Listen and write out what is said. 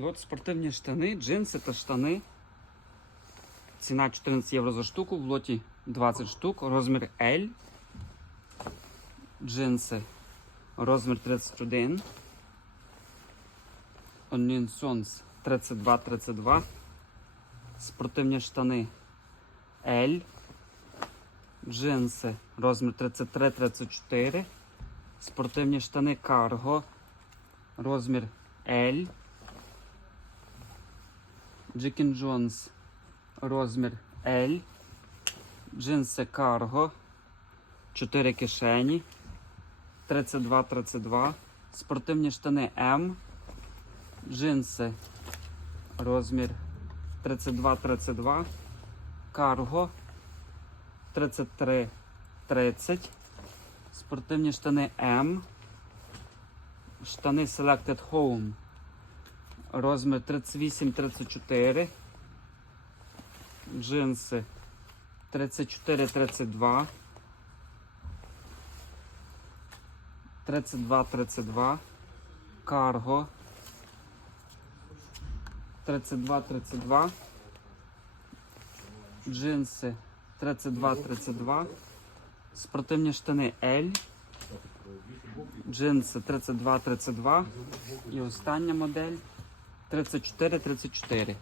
От спортивні штани, джинси та штани. Ціна 14 євро за штуку, в лоті 20 штук, розмір L. Джинси. Розмір 31. Onion Sons 32-32. Спортивні штани L. Джинси. Розмір 33-34. Спортивні штани Cargo. Розмір L. Джекін Джонс. Розмір L. Джинси Cargo. 4 кишені. 32-32. Спортивні штани М. Джинси. Розмір 32-32. Карго. 33-30. Спортивні штани М. Штани Selected Home. Розмір 38-34. Джинси 34-32. 32-32. Карго. 32-32. Джинси 32-32. Спортивні штани L. Джинси 32-32. І остання модель 34-34.